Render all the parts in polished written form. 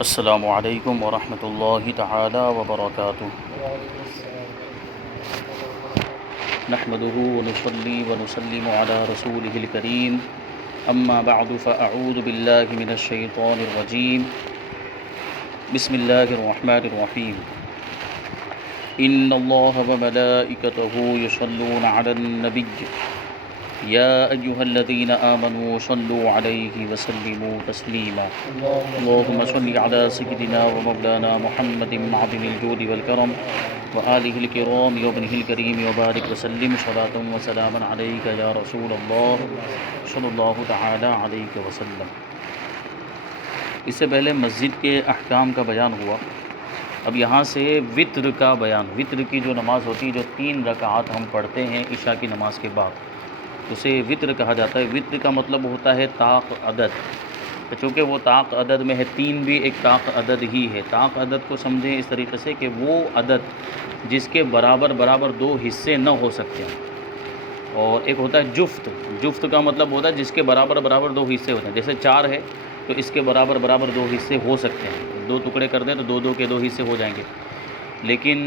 السلام علیکم ورحمۃ اللہ تعالی وبرکاتہ۔ نحمده ونصلي ونسلم على رسوله الكريم، اما بعد فاعوذ باللہ من الشیطان الرجیم، بسم اللہ الرحمن الرحیم۔ ان اللہ وملائکته یصلون علی النبی یا ایہا الذین آمنوا صلوا علیہ وسلموا تسلیما۔ اللہم صل علی سیدنا ومولانا محمد معدن الجود والکرم وآلہ الکرام وابنہ الکریم وبارک وسلم صلاۃ وسلاما علیک یا رسول اللہ صلی اللہ تعالی علیہ وسلم۔ اس سے پہلے مسجد کے احکام کا بیان ہوا، اب یہاں سے وطر کا بیان۔ وطر کی جو نماز ہوتی ہے، جو 3 رکعات ہم پڑھتے ہیں عشاء کی نماز کے بعد، اسے وطر کہا جاتا ہے۔ وطر کا مطلب ہوتا ہے طاق عدد، چونکہ وہ طاق عدد میں ہے، 3 بھی ایک طاق عدد ہی ہے۔ طاق عدد کو سمجھیں اس طریقے سے کہ وہ عدد جس کے برابر 2 حصے نہ ہو سکتے ہیں، اور ایک ہوتا ہے جفت۔ جفت کا مطلب ہوتا ہے جس کے برابر 2 حصے ہوتے ہیں۔ جیسے 4 ہے تو اس کے برابر 2 حصے ہو سکتے ہیں، 2 ٹکڑے کر دیں تو 2 کے 2 حصے ہو جائیں گے۔ لیکن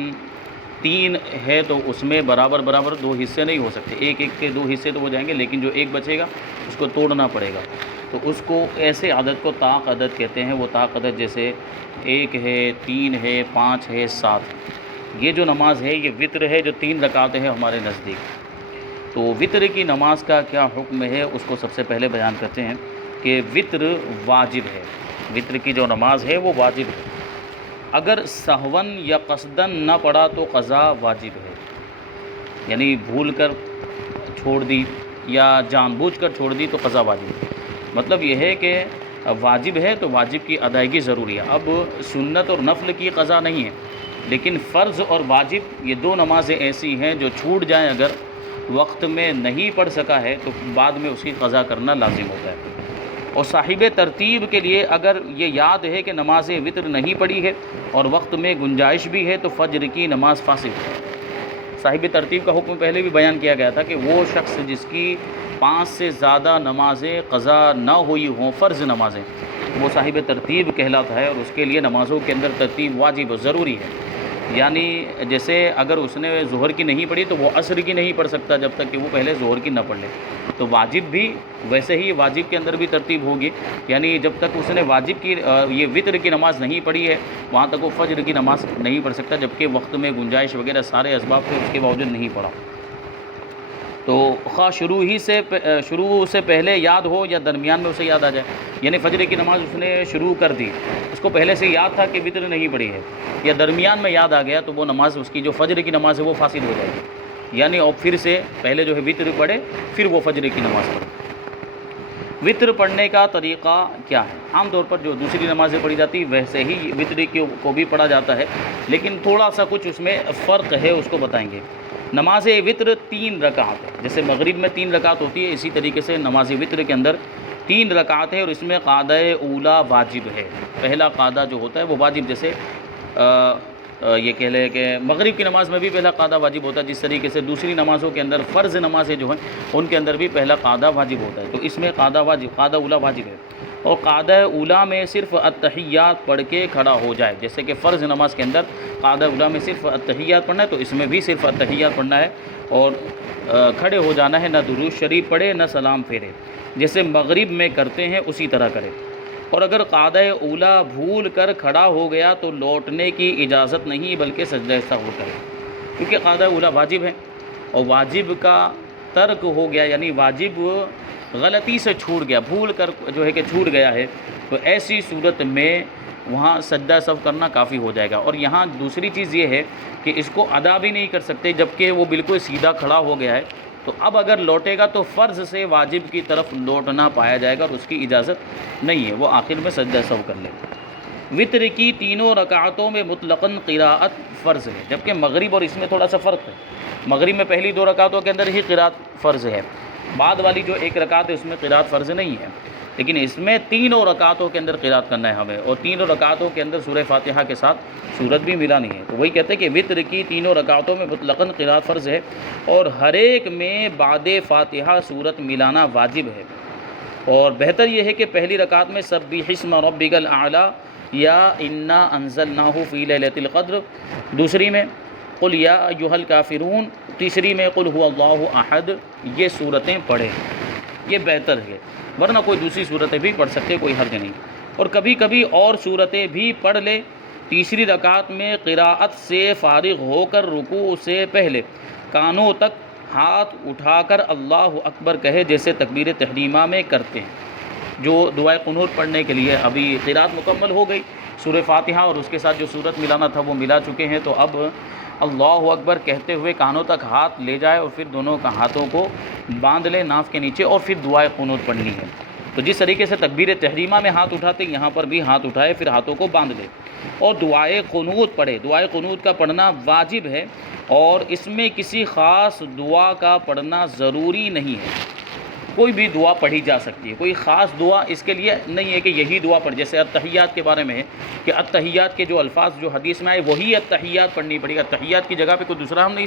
3 ہے تو اس میں برابر 2 حصے نہیں ہو سکتے، 1 کے 2 حصے تو ہو جائیں گے، لیکن جو 1 بچے گا اس کو توڑنا پڑے گا۔ تو اس کو ایسے عدد کو طاق عدد کہتے ہیں۔ وہ طاق عدد جیسے 1 ہے، 3 ہے، 5 ہے، 7۔ یہ جو نماز ہے یہ وطر ہے، جو 3 رکعتیں ہیں ہمارے نزدیک۔ تو وطر کی نماز کا کیا حکم ہے اس کو سب سے پہلے بیان کرتے ہیں کہ وطر واجب ہے۔ وطر کی جو نماز ہے وہ واجب ہے۔ اگر سہون یا قصدن نہ پڑھا تو قضا واجب ہے، یعنی بھول کر چھوڑ دی یا جان بوجھ کر چھوڑ دی تو قضا واجب ہے۔ مطلب یہ ہے کہ واجب ہے تو واجب کی ادائیگی ضروری ہے۔ اب سنت اور نفل کی قضا نہیں ہے، لیکن فرض اور واجب یہ 2 نمازیں ایسی ہیں جو چھوٹ جائیں، اگر وقت میں نہیں پڑھ سکا ہے تو بعد میں اس کی قضا کرنا لازم ہوتا ہے۔ اور صاحب ترتیب کے لیے اگر یہ یاد ہے کہ نماز وطر نہیں پڑھی ہے اور وقت میں گنجائش بھی ہے تو فجر کی نماز فاسد ہے۔ صاحب ترتیب کا حکم پہلے بھی بیان کیا گیا تھا کہ وہ شخص جس کی 5 سے زیادہ نمازیں قضا نہ ہوئی ہوں، فرض نمازیں، وہ صاحب ترتیب کہلاتا ہے، اور اس کے لیے نمازوں کے اندر ترتیب واجب و ضروری ہے۔ یعنی جیسے اگر اس نے ظہر کی نہیں پڑھی تو وہ عصر کی نہیں پڑھ سکتا جب تک کہ وہ پہلے ظہر کی نہ پڑھ لے۔ تو واجب بھی ویسے ہی واجب کے اندر بھی ترتیب ہوگی، یعنی جب تک اس نے واجب کی یہ وطر کی نماز نہیں پڑھی ہے وہاں تک وہ فجر کی نماز نہیں پڑھ سکتا، جبکہ وقت میں گنجائش وغیرہ سارے اسباب تھے، اس کے باوجود نہیں پڑھا۔ تو خواہ شروع سے پہلے یاد ہو یا درمیان میں اسے یاد آ جائے، یعنی فجر کی نماز اس نے شروع کر دی، اس کو پہلے سے یاد تھا کہ وطر نہیں پڑھی ہے، یا درمیان میں یاد آ گیا تو وہ نماز، اس کی جو فجر کی نماز ہے وہ فاسد ہو جائے گی، یعنی اور پھر سے پہلے جو ہے وطر پڑھے پھر وہ فجر کی نماز پڑھے۔ وطر پڑھنے کا طریقہ کیا ہے؟ عام طور پر جو دوسری نمازیں پڑھی جاتی ویسے ہی وطر کو بھی پڑھا جاتا ہے، لیکن تھوڑا سا کچھ اس میں فرق ہے، اس کو بتائیں گے۔ نماز وطر 3 رکعت ہے، جیسے مغرب میں 3 رکعت ہوتی ہے، اسی طریقے سے نماز وطر کے اندر 3 رکعت ہے، اور اس میں قعدہ اولا واجب ہے۔ پہلا قعدہ جو ہوتا ہے وہ واجب، جیسے یہ کہہ لیں کہ مغرب کی نماز میں بھی پہلا قعدہ واجب ہوتا ہے، جس طریقے سے دوسری نمازوں کے اندر فرض نمازیں جو ہیں ان کے اندر بھی پہلا قعدہ واجب ہوتا ہے۔ تو اس میں قعدہ اولا واجب ہے، اور قعدہ اولا میں صرف التحیات پڑھ کے کھڑا ہو جائے، جیسے کہ فرض نماز کے اندر قعدہ اولا میں صرف التحیات پڑھنا ہے، تو اس میں بھی صرف التحیات پڑھنا ہے، اور کھڑے ہو جانا ہے، نہ درود شریف پڑھے نہ سلام پھیرے، جیسے مغرب میں کرتے ہیں اسی طرح کرے۔ اور اگر قعدہ اولا بھول کر کھڑا ہو گیا تو لوٹنے کی اجازت نہیں، بلکہ سجدہ سہو کرے، کیونکہ قعدہ اولا واجب ہے، اور واجب کا ترک ہو گیا، یعنی واجب غلطی سے چھوٹ گیا، بھول کر جو ہے کہ چھوٹ گیا ہے، تو ایسی صورت میں وہاں سجدہ سہو کرنا کافی ہو جائے گا۔ اور یہاں دوسری چیز یہ ہے کہ اس کو ادا بھی نہیں کر سکتے جبکہ وہ بالکل سیدھا کھڑا ہو گیا ہے، تو اب اگر لوٹے گا تو فرض سے واجب کی طرف لوٹنا پایا جائے گا، اور اس کی اجازت نہیں ہے، وہ آخر میں سجدہ سہو کر لے۔ وطر کی 3 رکعتوں میں مطلقاً قراءت فرض ہے، جبکہ مغرب اور اس میں تھوڑا سا فرق ہے۔ مغرب میں پہلی 2 رکعتوں کے اندر ہی قراءت فرض ہے، بعد والی جو 1 رکعت ہے اس میں قراءت فرض نہیں ہے، لیکن اس میں 3 رکعتوں کے اندر قراءت کرنا ہے ہمیں، اور 3 رکعتوں کے اندر سورہ فاتحہ کے ساتھ سورت بھی ملانی ہے۔ تو وہی کہتے ہیں کہ وطر کی 3 رکعتوں میں مطلقاً قراءت فرض ہے، اور ہر ایک میں بعد فاتحہ سورت ملانا واجب ہے، اور بہتر یہ ہے کہ پہلی رکعت میں سبح اسم ربک الاعلی یا انا انزلناہ فی لیلۃ القدر، دوسری میں قل یا ایھا الکافرون، تیسری میں قل ھو اللہ احد۔ یہ صورتیں پڑھیں، یہ بہتر ہے، ورنہ کوئی دوسری صورتیں بھی پڑھ سکتے، کوئی حرج نہیں۔ اور کبھی کبھی اور صورتیں بھی پڑھ لے۔ تیسری رکعت میں قراءت سے فارغ ہو کر رکوع سے پہلے کانوں تک ہاتھ اٹھا کر اللہ اکبر کہے، جیسے تکبیر تحریمہ میں کرتے ہیں۔ جو دعائے قنوت پڑھنے کے لیے ابھی قراءت مکمل ہو گئی، سورہ فاتحہ اور اس کے ساتھ جو صورت ملانا تھا وہ ملا چکے ہیں، تو اب اللہ اکبر کہتے ہوئے کانوں تک ہاتھ لے جائے اور پھر دونوں کا ہاتھوں کو باندھ لے ناف کے نیچے، اور پھر دعائے قنوت پڑھنی ہے۔ تو جس طریقے سے تکبیر تحریمہ میں ہاتھ اٹھاتے، یہاں پر بھی ہاتھ اٹھائے، پھر ہاتھوں کو باندھ لے اور دعائے قنوت پڑھے۔ دعائے قنوت کا پڑھنا واجب ہے، اور اس میں کسی خاص دعا کا پڑھنا ضروری نہیں ہے، کوئی بھی دعا پڑھی جا سکتی ہے، کوئی خاص دعا اس کے لیے نہیں ہے کہ یہی دعا پڑھ، جیسے التحیات کے بارے میں ہے کہ التحیات کے جو الفاظ جو حدیث میں آئے وہی التحیات پڑھنی پڑے گی، التحیات کی جگہ پہ کوئی دوسرا ہم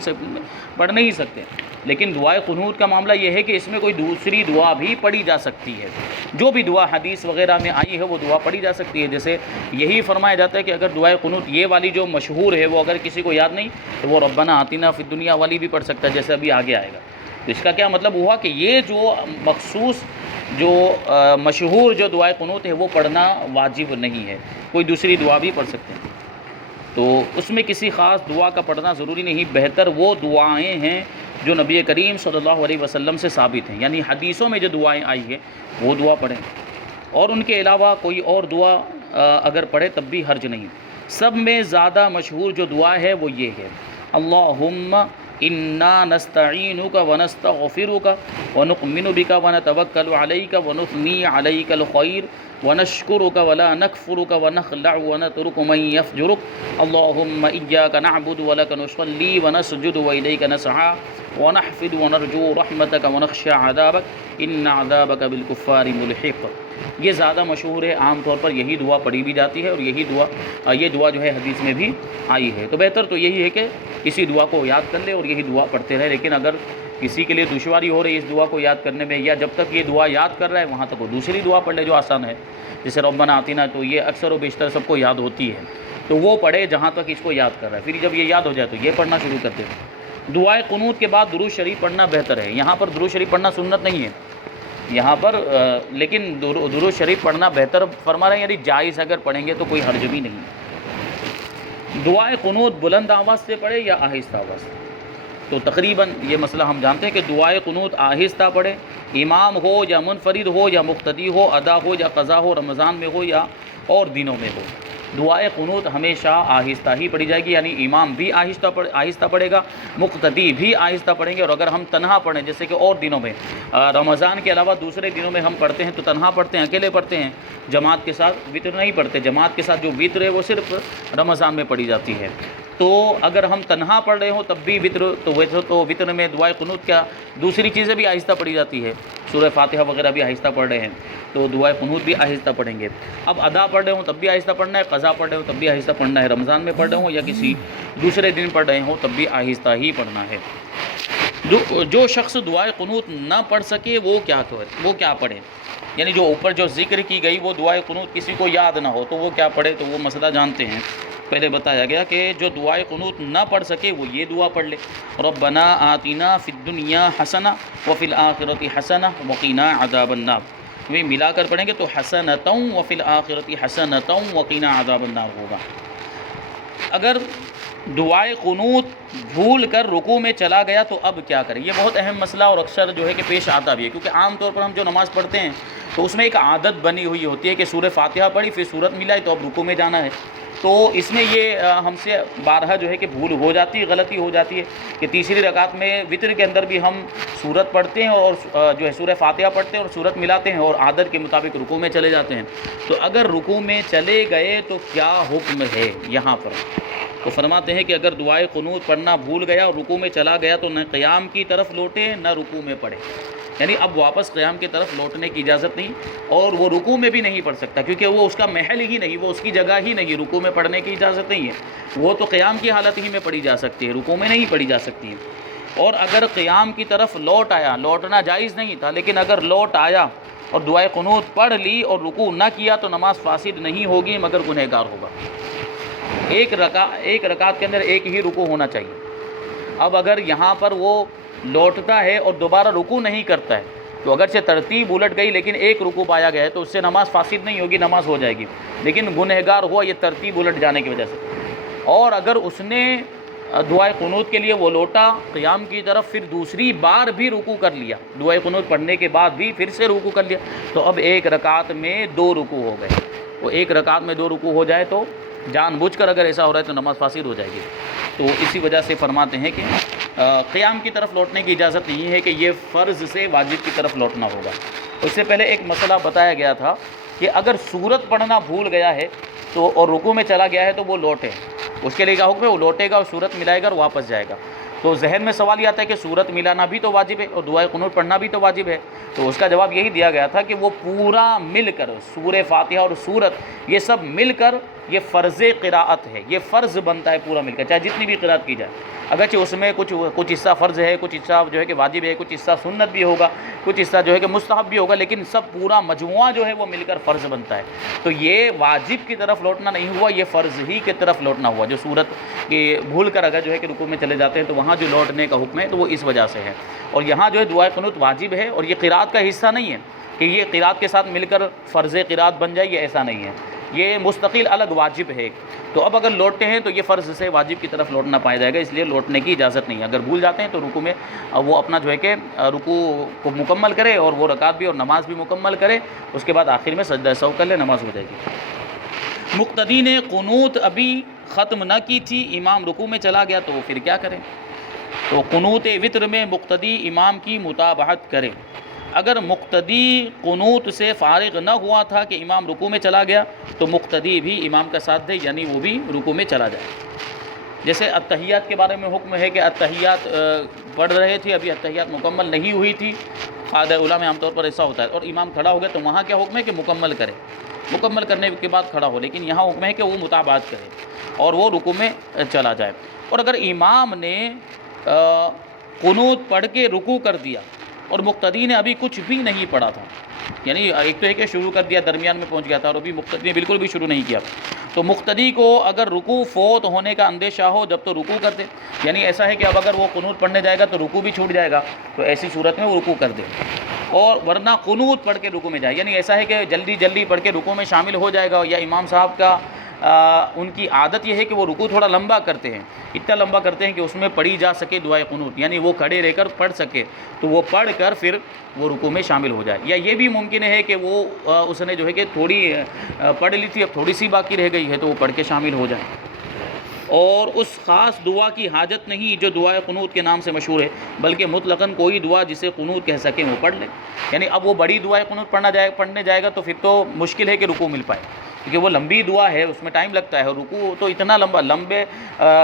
پڑھ نہیں سکتے۔ لیکن دعائے قنوت کا معاملہ یہ ہے کہ اس میں کوئی دوسری دعا بھی پڑھی جا سکتی ہے، جو بھی دعا حدیث وغیرہ میں آئی ہے وہ دعا پڑھی جا سکتی ہے۔ جیسے یہی فرمایا جاتا ہے کہ اگر دعائے قنوت یہ والی جو مشہور ہے وہ اگر کسی کو یاد نہیں تو وہ ربنا آتنا فی الدنیا والی بھی پڑھ سکتا ہے، جیسے ابھی آگے آئے گا۔ تو اس کا کیا مطلب ہوا کہ یہ جو مخصوص جو مشہور جو دعائے قنوت ہے وہ پڑھنا واجب نہیں ہے، کوئی دوسری دعا بھی پڑھ سکتے ہیں۔ تو اس میں کسی خاص دعا کا پڑھنا ضروری نہیں، بہتر وہ دعائیں ہیں جو نبی کریم صلی اللہ علیہ وسلم سے ثابت ہیں، یعنی حدیثوں میں جو دعائیں آئی ہیں وہ دعا پڑھیں، اور ان کے علاوہ کوئی اور دعا اگر پڑھے تب بھی حرج نہیں۔ سب میں زیادہ مشہور جو دعا ہے وہ یہ ہے، اللہم انا نستعینک ونستغفرک ونؤمن بک ونتوکل علیک ونثنی علیک الخیر ونشکرک ولا نکفرک ونخلع ونترک من یفجرک اللہم ایاک نعبد ولک نصلی ونسجد والیک نسعی ونحفظ ونرجو رحمتک ونخشى عذابک ان عذابک بالکفار ملحق۔ یہ زیادہ مشہور ہے، عام طور پر یہی دعا پڑھی بھی جاتی ہے، اور یہ دعا جو ہے حدیث میں بھی آئی ہے۔ تو بہتر تو یہی ہے کہ کسی دعا کو یاد کر لے اور یہی دعا پڑھتے رہے، لیکن اگر کسی کے لیے دشواری ہو رہی ہے اس دعا کو یاد کرنے میں، یا جب تک یہ دعا یاد کر رہا ہے وہاں تک وہ دوسری دعا پڑھ لے جو آسان ہے، جیسے ربنا آتینا، تو یہ اکثر و بیشتر سب کو یاد ہوتی ہے، تو وہ پڑھے جہاں تک اس کو یاد کر رہا ہے، پھر جب یہ یاد ہو جائے تو یہ پڑھنا شروع کر دے۔ دعائے قنوت کے بعد درود شریف پڑھنا بہتر ہے۔ یہاں پر درود شریف پڑھنا سنت نہیں ہے یہاں پر، لیکن درود شریف پڑھنا بہتر فرما رہے ہیں، یعنی جائز اگر پڑھیں گے تو کوئی حرج بھی نہیں۔ دعائے قنوت بلند آواز سے پڑھے یا آہستہ آواز سے؟ تو تقریباً یہ مسئلہ ہم جانتے ہیں کہ دعائے قنوت آہستہ پڑھے، امام ہو یا منفرد ہو یا مقتدی ہو، ادا ہو یا قضا ہو، رمضان میں ہو یا اور دنوں میں ہو، دعائے قنوت ہمیشہ آہستہ ہی پڑھی جائے گی، یعنی امام بھی آہستہ پڑھے گا، مقتدی بھی آہستہ پڑھیں گے، اور اگر ہم تنہا پڑھیں جیسے کہ اور دنوں میں، رمضان کے علاوہ دوسرے دنوں میں ہم پڑھتے ہیں تو تنہا پڑھتے ہیں، اکیلے پڑھتے ہیں، جماعت کے ساتھ وطر نہیں پڑھتے، جماعت کے ساتھ جو وطر ہے وہ صرف رمضان میں پڑھی جاتی ہے۔ تو اگر ہم تنہا پڑھ رہے ہوں تب بھی وطر، تو وطر میں دعائے قنوت کیا دوسری چیزیں بھی آہستہ پڑھی جاتی ہے، سورہ فاتحہ وغیرہ بھی آہستہ پڑھ رہے ہیں تو دعائے قنوت بھی آہستہ پڑھیں گے۔ اب ادا پڑھ رہے ہوں تب بھی آہستہ پڑھنا ہے، قضا پڑھ رہے ہوں تب بھی آہستہ پڑھنا ہے، رمضان میں پڑھ رہے ہوں یا کسی دوسرے دن پڑھ رہے ہوں تب بھی آہستہ ہی پڑھنا ہے۔ جو شخص دعائے قنوت نہ پڑھ سکے وہ کیا پڑھے، یعنی جو اوپر جو ذکر کی گئی وہ دعائے قنوت کسی کو یاد نہ ہو تو وہ کیا پڑھے، تو وہ مسئلہ جانتے ہیں۔ پہلے بتایا گیا کہ جو دعائے قنوت نہ پڑھ سکے وہ یہ دعا پڑھ لے، ربنا آتنا فی الدنیا حسنہ وفی الآخرۃ حسنہ وقنا عذاب النار، وہ ملا کر پڑھیں گے تو حسنۃ وفی الآخرۃ حسنۃ وقنا عذاب النار ہوگا۔ اگر دعائے قنوت بھول کر رکوع میں چلا گیا تو اب کیا کریں، یہ بہت اہم مسئلہ اور اکثر جو ہے کہ پیش آتا بھی ہے، کیونکہ عام طور پر ہم جو نماز پڑھتے ہیں تو اس میں ایک عادت بنی ہوئی ہوتی ہے کہ سورہ فاتحہ پڑھی پھر سورت ملائی تو اب رکوع میں جانا ہے، تو اس میں یہ ہم سے بارہا جو ہے کہ بھول ہو جاتی ہے، غلطی ہو جاتی ہے کہ تیسری رکعت میں وطر کے اندر بھی ہم سورت پڑھتے ہیں اور جو ہے سورہ فاتحہ پڑھتے ہیں اور سورت ملاتے ہیں اور عادت کے مطابق رکوع میں چلے جاتے ہیں۔ تو اگر رکوع میں چلے گئے تو کیا حکم ہے یہاں پر؟ تو فرماتے ہیں کہ اگر دعائے قنوت پڑھنا بھول گیا اور رکوع میں چلا گیا تو نہ قیام کی طرف لوٹے نہ رکوع میں پڑھے، یعنی اب واپس قیام کی طرف لوٹنے کی اجازت نہیں، اور وہ رکوع میں بھی نہیں پڑھ سکتا کیونکہ وہ اس کا محل ہی نہیں، وہ اس کی جگہ ہی نہیں، رکوع میں پڑھنے کی اجازت نہیں ہے، وہ تو قیام کی حالت ہی میں پڑھی جا سکتی ہے، رکوع میں نہیں پڑھی جا سکتی ہے۔ اور اگر قیام کی طرف لوٹ آیا، لوٹنا جائز نہیں تھا لیکن اگر لوٹ آیا اور دعائے قنوت پڑھ لی اور رکوع نہ کیا تو نماز فاسد نہیں ہوگی مگر گنہگار ہوگا۔ ایک رکعت کے اندر ایک ہی رکوع ہونا چاہیے۔ اب اگر یہاں پر وہ لوٹتا ہے اور دوبارہ رکوع نہیں کرتا ہے تو اگرچہ ترتیب الٹ گئی لیکن ایک رکوع پایا گیا ہے تو اس سے نماز فاسد نہیں ہوگی، نماز ہو جائے گی، لیکن گنہگار ہوا یہ ترتیب الٹ جانے کی وجہ سے۔ اور اگر اس نے دعائے قنوت کے لیے وہ لوٹا قیام کی طرف، پھر دوسری بار بھی رکوع کر لیا، دعائے قنوت پڑھنے کے بعد بھی پھر سے رکوع کر لیا، تو اب ایک رکعت میں 2 رکوع ہو گئے۔ وہ ایک رکعت میں 2 رکوع ہو جائے تو جان بوجھ کر اگر ایسا ہو رہا ہے تو نماز فاسد ہو جائے گی۔ تو اسی وجہ سے فرماتے ہیں کہ قیام کی طرف لوٹنے کی اجازت نہیں ہے کہ یہ فرض سے واجب کی طرف لوٹنا ہوگا۔ اس سے پہلے ایک مسئلہ بتایا گیا تھا کہ اگر سورت پڑھنا بھول گیا ہے تو اور رکوع میں چلا گیا ہے تو وہ لوٹے، اس کے لیے کیا حکم ہے؟ وہ لوٹے گا اور سورت ملائے گا اور واپس جائے گا۔ تو ذہن میں سوال یہ آتا ہے کہ سورت ملانا بھی تو واجب ہے اور دعائے قنوت پڑھنا بھی تو واجب ہے، تو اس کا جواب یہی دیا گیا تھا کہ وہ پورا مل کر سورہ فاتحہ اور سورت یہ سب مل کر یہ فرض قراءت ہے، یہ فرض بنتا ہے پورا مل کر، چاہے جتنی بھی قراءت کی جائے، اگرچہ اس میں کچھ حصہ فرض ہے، کچھ حصہ جو ہے کہ واجب ہے، کچھ حصہ سنت بھی ہوگا، کچھ حصہ جو ہے کہ مستحب بھی ہوگا، لیکن سب پورا مجموعہ جو ہے وہ مل کر فرض بنتا ہے۔ تو یہ واجب کی طرف لوٹنا نہیں ہوا، یہ فرض ہی کی طرف لوٹنا ہوا۔ جو سورت کی بھول کر اگر جو ہے کہ رکوع میں چلے جاتے ہیں تو وہاں جو لوٹنے کا حکم ہے تو وہ اس وجہ سے ہے۔ اور یہاں جو ہے دعائے قنوت واجب ہے اور یہ قراءت کا حصہ نہیں ہے کہ یہ قراءت کے ساتھ مل کر فرض قراءت بن جائے، یہ ایسا نہیں ہے، یہ مستقل الگ واجب ہے۔ تو اب اگر لوٹتے ہیں تو یہ فرض سے واجب کی طرف لوٹنا پایا جائے گا، اس لیے لوٹنے کی اجازت نہیں ہے۔ اگر بھول جاتے ہیں تو رکوع میں وہ اپنا جو ہے کہ رکوع کو مکمل کرے اور وہ رکعت بھی اور نماز بھی مکمل کرے، اس کے بعد آخر میں سجدہ سہو کر لے، نماز ہو جائے گی۔ مقتدی نے قنوت ابھی ختم نہ کی تھی، امام رکوع میں چلا گیا تو وہ پھر کیا کریں؟ تو قنوت وتر میں مقتدی امام کی متابعت کرے۔ اگر مقتدی قنوت سے فارغ نہ ہوا تھا کہ امام رکوع میں چلا گیا تو مقتدی بھی امام کا ساتھ دے، یعنی وہ بھی رکوع میں چلا جائے۔ جیسے اتحیات کے بارے میں حکم ہے کہ اتحیات پڑھ رہے تھے، ابھی اتحیات مکمل نہیں ہوئی تھی، قاعدہ اولیٰ میں عام طور پر ایسا ہوتا ہے، اور امام کھڑا ہو گیا تو وہاں کیا حکم ہے کہ مکمل کرے، مکمل کرنے کے بعد کھڑا ہو، لیکن یہاں حکم ہے کہ وہ متابعت کرے اور وہ رکوع میں چلا جائے۔ اور اگر امام نے قنوت پڑھ کے رکوع کر دیا اور مقتدی نے ابھی کچھ بھی نہیں پڑھا تھا، یعنی ایک تو ہے کہ شروع کر دیا، درمیان میں پہنچ گیا تھا اور ابھی مقتدی نے بالکل بھی شروع نہیں کیا، تو مقتدی کو اگر رکوع فوت ہونے کا اندیشہ ہو جب تو رکوع کر دے، یعنی ایسا ہے کہ اب اگر وہ قنوت پڑھنے جائے گا تو رکوع بھی چھوٹ جائے گا، تو ایسی صورت میں وہ رکوع کر دے، اور ورنہ قنوت پڑھ کے رکوع میں جائے، یعنی ایسا ہے کہ جلدی پڑھ کے رکوع میں شامل ہو جائے گا، یا امام صاحب کا ان کی عادت یہ ہے کہ وہ رکوع تھوڑا لمبا کرتے ہیں، اتنا لمبا کرتے ہیں کہ اس میں پڑھی جا سکے دعائے قنوت، یعنی وہ کھڑے رہ کر پڑھ سکے، تو وہ پڑھ کر پھر وہ رکوع میں شامل ہو جائے۔ یا یہ بھی ممکن ہے کہ وہ اس نے جو ہے کہ تھوڑی پڑھ لی تھی، اب تھوڑی سی باقی رہ گئی ہے تو وہ پڑھ کے شامل ہو جائے۔ اور اس خاص دعا کی حاجت نہیں جو دعائے قنوت کے نام سے مشہور ہے، بلکہ مطلقاً کوئی دعا جسے قنوت کہہ سکیں وہ پڑھ لے، یعنی اب وہ بڑی دعائے قنوت پڑھنے جائے گا تو پھر تو مشکل ہے کہ رکوع مل پائے، کیونکہ وہ لمبی دعا ہے، اس میں ٹائم لگتا ہے، اور رکوع تو اتنا لمبے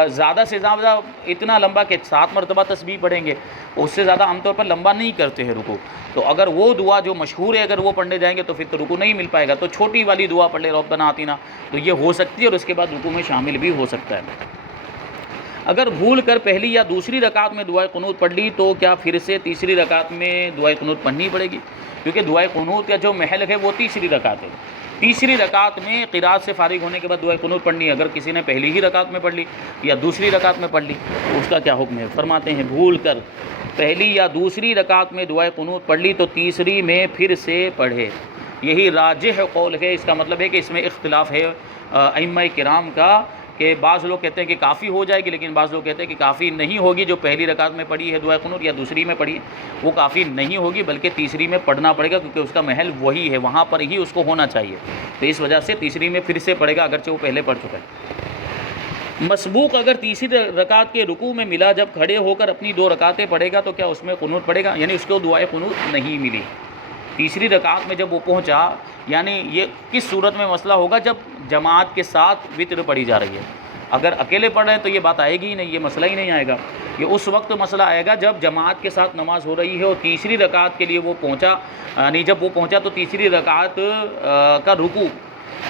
زیادہ سے زیادہ اتنا لمبا کہ 7 مرتبہ تسبیح پڑھیں گے، اس سے زیادہ عام طور پر لمبا نہیں کرتے ہیں رکوع، تو اگر وہ دعا جو مشہور ہے اگر وہ پڑھنے جائیں گے تو پھر تو رکوع نہیں مل پائے گا، تو چھوٹی والی دعا پڑھ لے ربنا آتینا، تو یہ ہو سکتی ہے اور اس کے بعد رکوع میں شامل بھی ہو سکتا ہے۔ اگر بھول کر پہلی یا دوسری رکعت میں دعائے قنوت پڑھ لی تو کیا پھر سے تیسری رکعت میں دعائے قنوت پڑھنی پڑے گی؟ کیونکہ دعائے قنوت کا جو محل ہے وہ تیسری رکعت ہے، تیسری رکعت میں قراءت سے فارغ ہونے کے بعد دعائے قنوت پڑھنی ہے۔ اگر کسی نے پہلی ہی رکعت میں پڑھ لی یا دوسری رکعت میں پڑھ لی تو اس کا کیا حکم ہے؟ فرماتے ہیں بھول کر پہلی یا دوسری رکعت میں دعائے قنوت پڑھ لی تو تیسری میں پھر سے پڑھے، یہی راجح قول ہے۔ اس کا مطلب ہے کہ اس میں اختلاف ہے ائمہ کرام کا، کہ بعض لوگ کہتے ہیں کہ کافی ہو جائے گی، لیکن بعض لوگ کہتے ہیں کہ کافی نہیں ہوگی، جو پہلی رکعت میں پڑھی ہے دعائے قنوت یا دوسری میں پڑھی ہے وہ کافی نہیں ہوگی، بلکہ تیسری میں پڑھنا پڑے گا، کیونکہ اس کا محل وہی ہے، وہاں پر ہی اس کو ہونا چاہیے، تو اس وجہ سے تیسری میں پھر سے پڑھے گا اگرچہ وہ پہلے پڑھ چکا ہے۔ مسبوق اگر تیسری رکعت کے رکوع میں ملا جب کھڑے ہو کر اپنی 2 رکعتیں پڑھے گا تو کیا اس میں قنوت پڑھے گا؟ یعنی اس کو دعائے قنوت نہیں ملی، تیسری رکعت میں جب وہ پہنچا، یعنی یہ کس صورت میں مسئلہ ہوگا؟ جب جماعت کے ساتھ وتر پڑھی جا رہی ہے، اگر اکیلے پڑھ رہے ہیں تو یہ بات آئے گی ہی نہیں، یہ مسئلہ ہی نہیں آئے گا، یہ اس وقت مسئلہ آئے گا جب جماعت کے ساتھ نماز ہو رہی ہے اور تیسری رکعت کے لیے وہ پہنچا، یعنی جب وہ پہنچا تو تیسری رکعت کا رکوع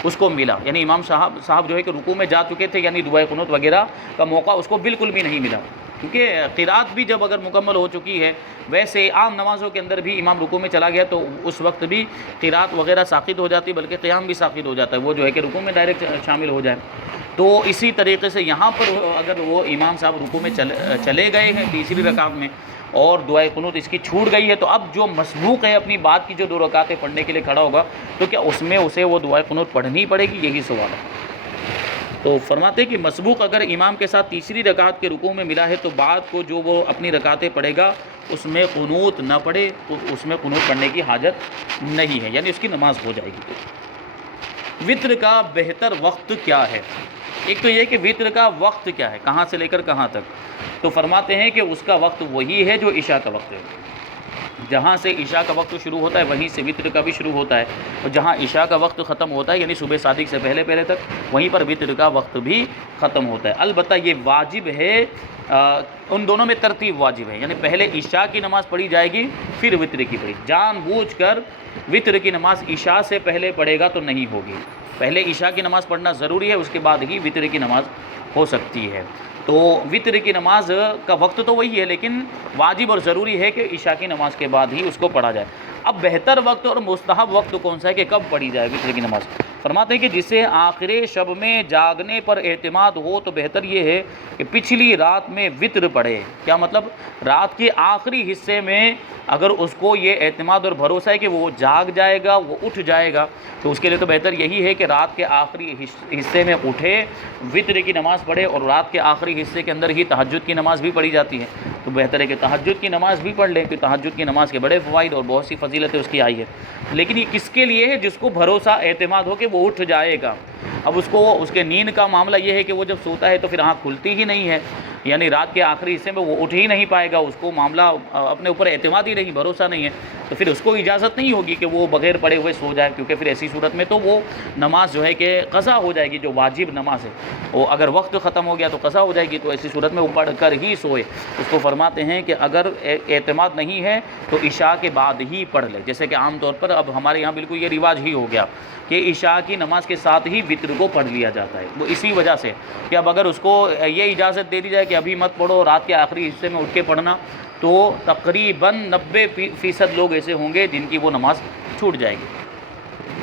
اس کو ملا، یعنی امام صاحب جو ہے کہ رکوع میں جا چکے تھے، یعنی دعائے قنوت وغیرہ کا موقع اس کو بالکل بھی نہیں ملا، کیونکہ قرات بھی جب اگر مکمل ہو چکی ہے، ویسے عام نمازوں کے اندر بھی امام رکوع میں چلا گیا تو اس وقت بھی قرات وغیرہ ساقط ہو جاتی، بلکہ قیام بھی ساقط ہو جاتا ہے، وہ جو ہے کہ رکوع میں ڈائریکٹ شامل ہو جائے۔ تو اسی طریقے سے یہاں پر اگر وہ امام صاحب رکوع میں چلے گئے ہیں تیسری رکعت میں اور دعائے قنوت اس کی چھوٹ گئی ہے، تو اب جو مسبوق ہے اپنی بات کی جو 2 رکعتیں پڑھنے کے لیے کھڑا ہوگا، تو کیا اس میں اسے وہ دعائے قنوت پڑھنی پڑے گی؟ یہی سوال ہے۔ تو فرماتے ہیں کہ مسبوق اگر امام کے ساتھ تیسری رکعت کے رکوع میں ملا ہے تو بعد کو جو وہ اپنی رکعتیں پڑھے گا اس میں قنوت نہ پڑھے، تو اس میں قنوت پڑھنے کی حاجت نہیں ہے، یعنی اس کی نماز ہو جائے گی۔ وطر کا بہتر وقت کیا ہے؟ ایک تو یہ کہ وطر کا وقت کیا ہے، کہاں سے لے کر کہاں تک؟ تو فرماتے ہیں کہ اس کا وقت وہی ہے جو عشاء کا وقت ہے۔ جہاں سے عشاء کا وقت شروع ہوتا ہے وہیں سے وطر کا بھی شروع ہوتا ہے، اور جہاں عشاء کا وقت ختم ہوتا ہے یعنی صبح صادق سے پہلے پہلے تک، وہیں پر وطر کا وقت بھی ختم ہوتا ہے۔ البتہ یہ واجب ہے، ان دونوں میں ترتیب واجب ہے، یعنی پہلے عشاء کی نماز پڑھی جائے گی پھر وطر کی پڑھی۔ جان بوجھ کر وطر کی نماز عشاء سے پہلے پڑھے گا تو نہیں ہوگی، پہلے عشاء کی نماز پڑھنا ضروری ہے، اس کے بعد ہی وطر کی نماز ہو سکتی ہے۔ تو وطر کی نماز کا وقت تو وہی ہے، لیکن واجب اور ضروری ہے کہ عشاء کی نماز کے بعد ہی اس کو پڑھا جائے۔ اب بہتر وقت اور مستحب وقت کون سا ہے کہ کب پڑھی جائے وطر کی نماز؟ فرماتے ہیں کہ جسے آخر شب میں جاگنے پر اعتماد ہو تو بہتر یہ ہے کہ پچھلی رات میں وطر پڑھے۔ کیا مطلب؟ رات کے آخری حصے میں اگر اس کو یہ اعتماد اور بھروسہ ہے کہ وہ جاگ جائے گا، وہ اٹھ جائے گا، تو اس کے لیے تو بہتر یہی ہے کہ رات کے آخری حصے میں اٹھے، وطر کی نماز پڑھے، اور رات کے آخری حصے کے اندر ہی تہجد کی نماز بھی پڑھی جاتی ہے، تو بہتر ہے کہ تہجد کی نماز بھی پڑھ لیں، کہ تہجد کی نماز کے بڑے فوائد اور بہت سی فضیلتیں اس کی آئی ہے۔ لیکن یہ کس کے لیے ہے؟ جس کو بھروسہ اعتماد ہو کہ وہ اٹھ جائے گا۔ اب اس کو اس کے نیند کا معاملہ یہ ہے کہ وہ جب سوتا ہے تو پھر آنکھ کھلتی ہی نہیں ہے، یعنی رات کے آخری حصے میں وہ اٹھ ہی نہیں پائے گا، اس کو معاملہ اپنے اوپر اعتماد ہی نہیں، بھروسہ نہیں ہے، تو پھر اس کو اجازت نہیں ہوگی کہ وہ بغیر پڑھے ہوئے سو جائے، کیونکہ پھر ایسی صورت میں تو وہ نماز جو ہے کہ قضا ہو جائے گی، جو واجب نماز ہے وہ اگر وقت ختم ہو گیا تو قضا ہو جائے گی، تو ایسی صورت میں وہ پڑھ کر ہی سوئے۔ اس کو فرماتے ہیں کہ اگر اعتماد نہیں ہے تو عشاء کے بعد ہی پڑھ لے، جیسے کہ عام طور پر اب ہمارے یہاں بالکل یہ رواج ہی ہو گیا کہ عشاء کی نماز کے ساتھ ہی وطر کو پڑھ لیا جاتا ہے۔ وہ اسی وجہ سے کہ اب اگر اس کو یہ اجازت دے دی جائے کہ ابھی مت پڑھو، رات کے آخری حصے میں اٹھ کے پڑھنا، تو تقریباً 90% لوگ ایسے ہوں گے جن کی وہ نماز چھوٹ جائے گی۔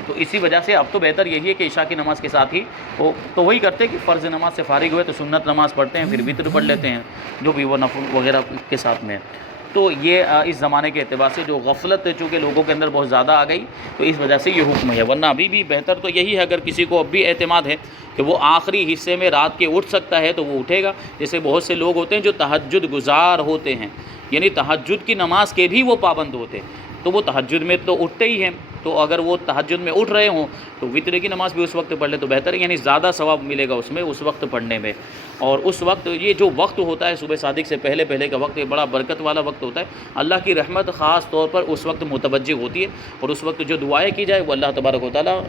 تو اسی وجہ سے اب تو بہتر یہی ہے کہ عشاء کی نماز کے ساتھ ہی وہ تو وہی کرتے ہیں کہ فرض نماز سے فارغ ہوئے تو سنت نماز پڑھتے ہیں، پھر وطر پڑھ لیتے ہیں جو بھی وہ نفل وغیرہ کے ساتھ میں ہے۔ تو یہ اس زمانے کے اعتبار سے جو غفلت چونکہ لوگوں کے اندر بہت زیادہ آ گئی تو اس وجہ سے یہ حکم ہے، ورنہ ابھی بھی بہتر تو یہی ہے اگر کسی کو اب بھی اعتماد ہے کہ وہ آخری حصے میں رات کے اٹھ سکتا ہے تو وہ اٹھے گا۔ جیسے بہت سے لوگ ہوتے ہیں جو تہجد گزار ہوتے ہیں، یعنی تہجد کی نماز کے بھی وہ پابند ہوتے ہیں، تو وہ تہجد میں تو اٹھتے ہی ہیں، تو اگر وہ تہجد میں اٹھ رہے ہوں تو وطر کی نماز بھی اس وقت پڑھ لے تو بہتر ہے، یعنی زیادہ ثواب ملے گا اس میں اس وقت پڑھنے میں۔ اور اس وقت یہ جو وقت ہوتا ہے صبح صادق سے پہلے پہلے کا وقت، یہ بڑا برکت والا وقت ہوتا ہے، اللہ کی رحمت خاص طور پر اس وقت متوجہ ہوتی ہے، اور اس وقت جو دعائیں کی جائے وہ اللہ تبارک و تعالیٰ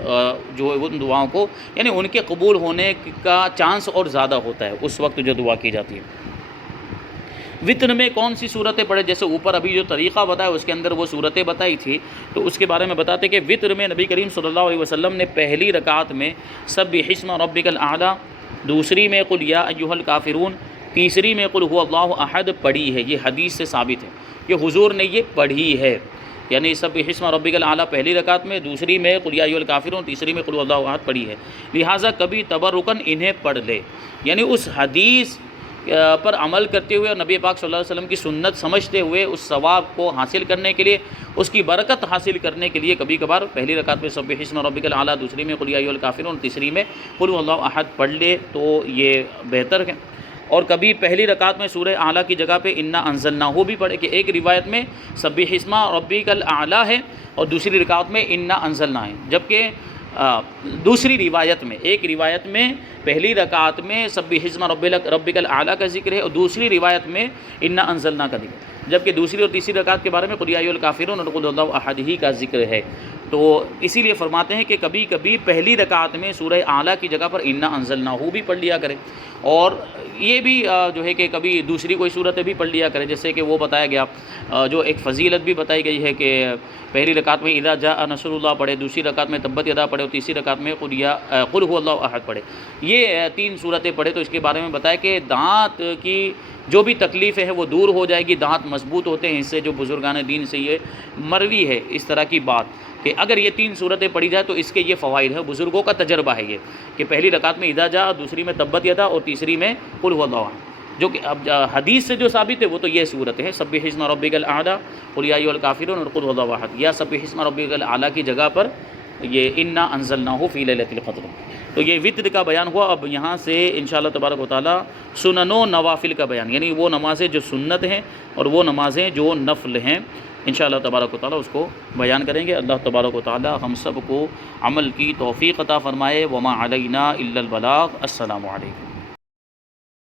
جو ان دعاؤں کو یعنی ان کے قبول ہونے کا چانس اور زیادہ ہوتا ہے اس وقت جو دعا کی جاتی ہے۔ وطر میں کون سی صورتیں پڑھے؟ جیسے اوپر ابھی جو طریقہ بتایا اس کے اندر وہ صورتیں بتائی تھی، تو اس کے بارے میں بتاتے کہ وطر میں نبی کریم صلی اللہ علیہ وسلم نے پہلی رکعت میں سبح اسم ربک الاعلیٰ، دوسری میں قل یا ایھا الکافرون، تیسری میں قل ھو اللہ احد پڑھی ہے۔ یہ حدیث سے ثابت ہے کہ حضور نے یہ پڑھی ہے، یعنی سبح اسم ربک الاعلیٰ پہلی رکعت میں، دوسری میں قل یا ایھا الکافرون، تیسری میں قل ھو اللہ احد پڑھی ہے، لہٰذا کبھی تبرکاً انہیں پڑھ لے، یعنی اس حدیث پر عمل کرتے ہوئے اور نبی پاک صلی اللہ علیہ وسلم کی سنت سمجھتے ہوئے اس ثواب کو حاصل کرنے کے لیے، اس کی برکت حاصل کرنے کے لیے کبھی کبھار پہلی رکعت میں سبح اسم ربک الاعلیٰ، دوسری میں قل یا ایھا الکافرون، تیسری میں قل ھو اللہ احد پڑھ لے تو یہ بہتر ہے۔ اور کبھی پہلی رکعت میں سورہ اعلیٰ کی جگہ پہ انا انزلناہ بھی پڑھے، کہ ایک روایت میں سبح اسم ربک الاعلیٰ ہے اور دوسری رکعت میں انا انزلناہ ہے، جبکہ دوسری روایت میں ایک روایت میں پہلی رکعت میں سبح اسم ربک الاعلیٰ کا ذکر ہے اور دوسری روایت میں انا انزلناہ کا ذکر ہے، جبکہ دوسری اور تیسری رکعت کے بارے میں قل یا ایھا الکافرون اور قل اللہ احد ہی کا ذکر ہے۔ تو اسی لیے فرماتے ہیں کہ کبھی کبھی پہلی رکعت میں سورہ اعلیٰ کی جگہ پر انا انزلناہ بھی پڑھ لیا کرے، اور یہ بھی جو ہے کہ کبھی دوسری کوئی صورتیں بھی پڑھ لیا کرے، جیسے کہ وہ بتایا گیا جو ایک فضیلت بھی بتائی گئی ہے کہ پہلی رکعت میں اذا جاء نصر اللہ پڑھے، دوسری رکعت میں تبت یدا پڑھے، اور تیسری رکعت میں قل هو اللہ احد پڑھے، یہ 3 صورتیں پڑھے۔ تو اس کے بارے میں بتایا کہ دانت کی جو بھی تکلیفیں ہیں وہ دور ہو جائے گی، دانت مضبوط ہوتے ہیں، اس سے جو بزرگان دین سے یہ مروی ہے اس طرح کی بات کہ اگر یہ 3 صورتیں پڑھی جائے تو اس کے یہ فوائد ہیں، بزرگوں کا تجربہ ہے یہ کہ پہلی رکعت میں اذا جاء، دوسری میں تبت یدا، اور تیسری میں قل هو اللہ احد۔ جو کہ اب حدیث سے جو ثابت ہے وہ تو یہ صورتیں ہیں، سبح اسم ربک الاعلی، قل یا ایھا الکافرون، اور قل هو اللہ احد، یا سبح اسم ربک الاعلی کی جگہ پر یہ انا انزلناہ فی لیلۃ القدر۔ تو یہ وتر کا بیان ہوا۔ اب یہاں سے انشاءاللہ تبارک و تعالی سنن و نوافل کا بیان، یعنی وہ نمازیں جو سنت ہیں اور وہ نمازیں جو نفل ہیں، انشاءاللہ تبارک و تعالی اس کو بیان کریں گے۔ اللہ تبارک و تعالی ہم سب کو عمل کی توفیق عطا فرمائے۔ وما علینا الا البلاغ۔ السلام علیکم۔